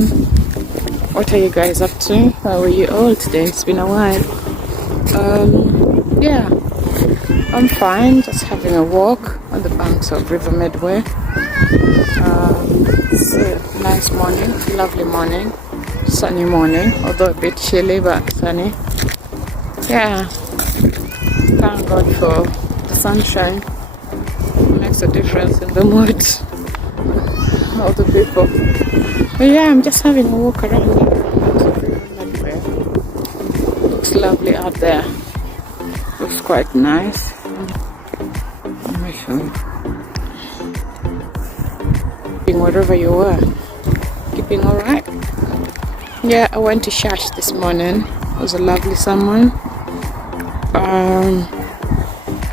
everyone. What are you guys up to? How are you all today? It's been a while. Yeah, I'm fine. Just having a walk on the banks of River Medway. It's a nice morning, lovely morning, sunny morning, although a bit chilly but sunny. Yeah, thank God for the sunshine. It makes a difference in the mood of the people. But yeah, I'm just having a walk around Medway. Looks lovely out there. Looks quite nice. Let me show you. Wherever you were, keeping all right? Yeah, I went to church this morning. It was a lovely sermon.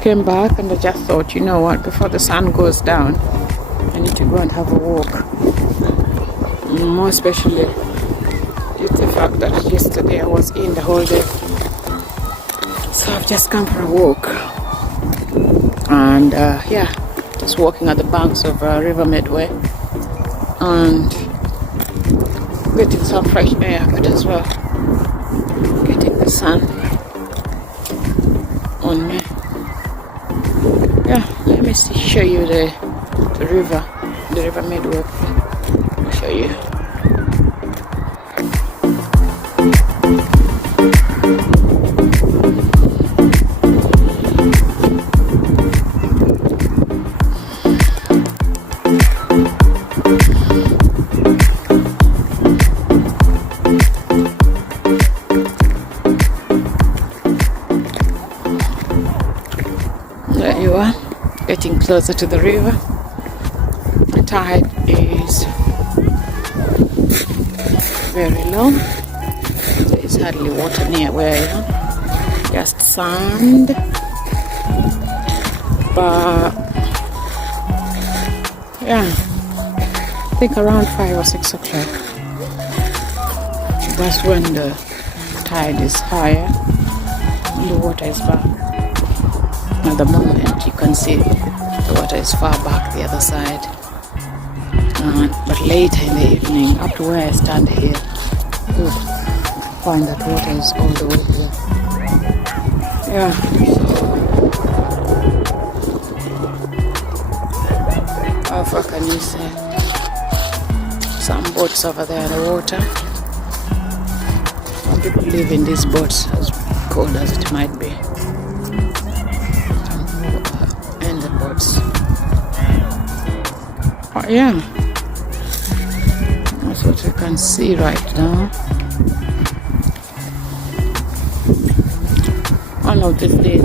Came back and I just thought, you know what, before the sun goes down, I need to go and have a walk. More especially due to the fact that yesterday I was in the whole day. So I've just come for a walk. And yeah, just walking at the banks of River Medway and getting some fresh air, but as well getting the sun on me. Yeah, let me show you the river Medway. I'll show you. There you are, getting closer to the river. The tide is very low. There is hardly water near where I am, just sand. But yeah, I think around 5 or 6 o'clock, that's when the tide is higher and the water is back. At the moment you can see the water is far back the other side, but later in the evening, up to where I stand here, you find that water is all the way here. Yeah, how far can you see? Some boats over there in the water. Some people live in these boats, as cold as it might be. Oh, yeah, that's what you can see right now. One of these days,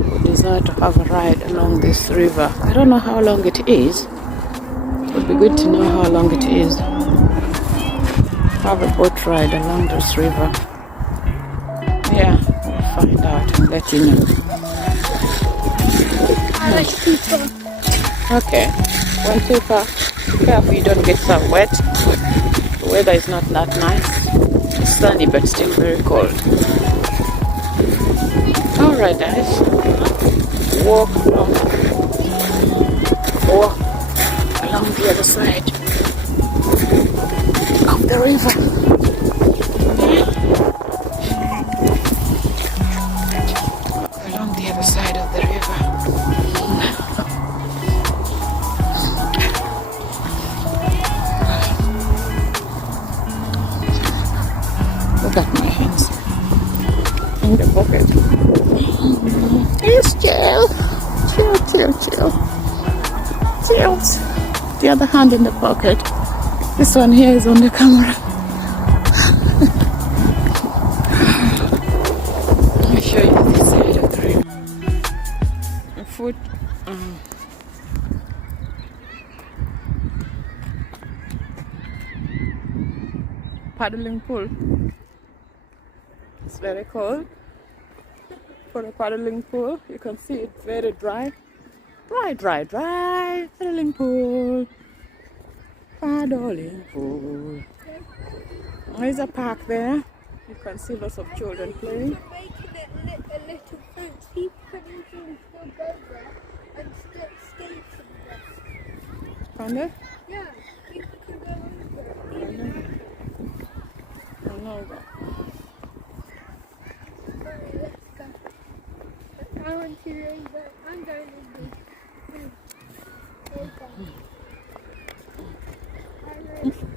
we desire to have a ride along this river. I don't know how long it is. It would be good to know how long it is. Have a boat ride along this river. Yeah, we'll find out and let you know. I like people. Okay, one paper. Be careful you don't get some wet. The weather is not that nice. It's sunny but still very cold. Alright guys, walk along the other side of the river. Along the other side of the river. Look at my hands in the pocket. Yes, chill. Chills. The other hand in the pocket. This one here is on the camera. Let me show you this side of the river. A foot. Paddling pool. It's very cold for a paddling pool. You can see it's very dry. Dry. Paddling pool. There's a park there. You can see lots of children playing. You're making it a little fence. People can easily still go there and still skate and stuff. Can they? Yeah, people can over. Alright, let's go. I want to rainbow. I'm going in the rainbow.